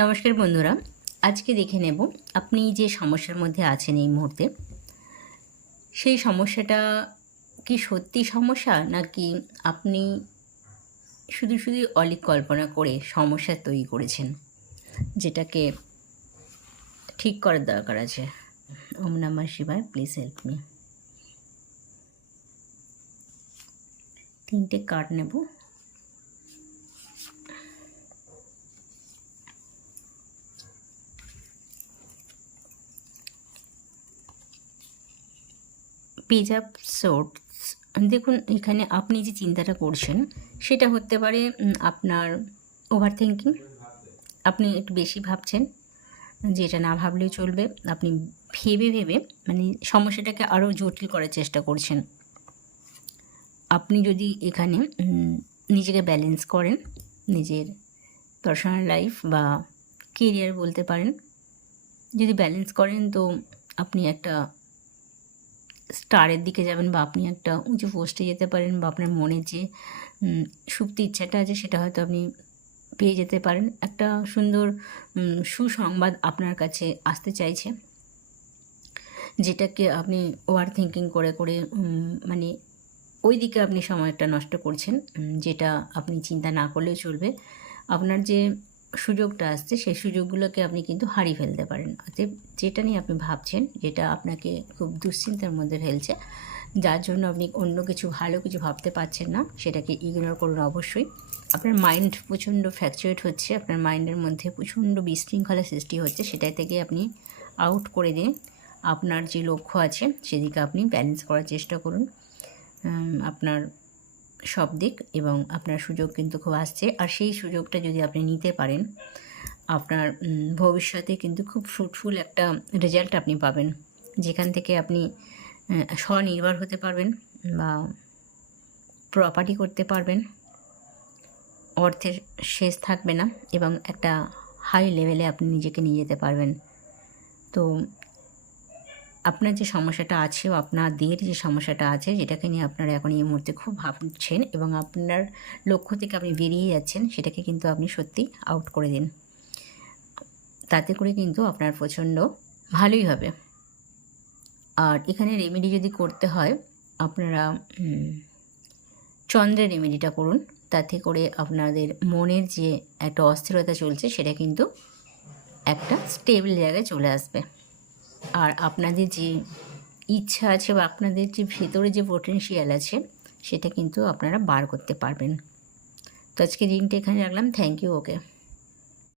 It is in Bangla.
নমস্কার বন্ধুরা, আজকে দেখে নেব আপনি যে সমস্যার মধ্যে আছেন এই মুহূর্তে, সেই সমস্যাটা কি সত্যি সমস্যা, নাকি আপনি শুধু শুধু অলীক কল্পনা করে সমস্যা তৈরি করেছেন, যেটাকে ঠিক করার দরকার আছে। ওম নমঃ শিবায়, প্লিজ হেল্প মি। 3টে কার্ড নেব। Page of swords. দেখুন, এখানে আপনি যে চিন্তাটা করছেন সেটা হতে পারে আপনার ওভার থিঙ্কিং। আপনি একটু বেশি ভাবছেন, যেটা না ভাবলেও চলবে। আপনি ভেবে ভেবে মানে সমস্যাটাকে আরও জটিল করার চেষ্টা করছেন। আপনি যদি এখানে নিজেকে ব্যালেন্স করেন, নিজের পার্সোনাল লাইফ বা কেরিয়ার বলতে পারেন, যদি ব্যালেন্স করেন তো আপনি একটা স্টারের দিকে যাবেন, বা আপনি একটা উঁচু পোস্টে যেতে পারেন, বা আপনার মনে যে সুপ্ত ইচ্ছাটা আছে সেটা হয়তো আপনি পেয়ে যেতে পারেন। একটা সুন্দর সুসংবাদ আপনার কাছে আসতে চাইছে, যেটাকে আপনি ওভার থিঙ্কিং করে করে মানে ওই দিকে আপনি সময়টা নষ্ট করছেন, যেটা আপনি চিন্তা না করলেও চলবে। আপনার যে সুযোগটা আসছে সেই সুযোগগুলোকে আপনি কিন্তু হারিয়ে ফেলতে পারেন। অতএব যেটা নিয়ে আপনি ভাবছেন, যেটা আপনাকে খুব দুশ্চিন্তার মধ্যে ফেলছে, যার জন্য আপনি অন্য কিছু ভালো কিছু ভাবতে পারছেন না, সেটাকে ইগনোর করুন অবশ্যই। আপনার মাইন্ড প্রচণ্ড ফ্ল্যাকচুয়েট হচ্ছে, আপনার মাইন্ডের মধ্যে প্রচণ্ড বিশৃঙ্খলা সৃষ্টি হচ্ছে, সেটাই থেকে আপনি আউট করে দিন। আপনার যে লক্ষ্য আছে সেদিকে আপনি ব্যালেন্স করার চেষ্টা করুন। আপনার সব দিক এবং আপনার সুযোগ কিন্তু খুব আসছে, আর সেই সুযোগটা যদি আপনি নিতে পারেন, আপনার ভবিষ্যতে কিন্তু খুব ফ্রুটফুল একটা রেজাল্ট আপনি পাবেন, যেখান থেকে আপনি স্বনির্ভর হতে পারবেন বা প্রপার্টি করতে পারবেন। অর্থের শেষ থাকবে না এবং একটা হাই লেভেলে আপনি নিজেকে নিয়ে যেতে পারবেন। তো আপনার যে সমস্যাটা আছে, আপনাদের যে সমস্যাটা আছে, যেটাকে নিয়ে আপনারা এখন এই মুহূর্তে খুব ভাবছেন এবং আপনার লক্ষ্য থেকে আপনি বেরিয়ে যাচ্ছেন, সেটাকে কিন্তু আপনি সত্যি আউট করে দিন। তাতে করে কিন্তু আপনার প্রচণ্ড ভালোই হবে। আর এখানে রেমেডি যদি করতে হয়, আপনারা চন্দ্রের রেমেডিটা করুন। তাতে করে আপনাদের মনের যে একটা অস্থিরতা চলছে সেটা কিন্তু একটা স্টেবল জায়গায় চলে আসবে। আর আপনাদের যে ইচ্ছা আছে বা আপনাদের যে ভেতরে যে পোটেনশিয়াল আছে, সেটা কিন্তু আপনারা বার করতে পারবেন। তো আজকে রিডিংটা এখানে রাখলাম। Thank you. ওকে।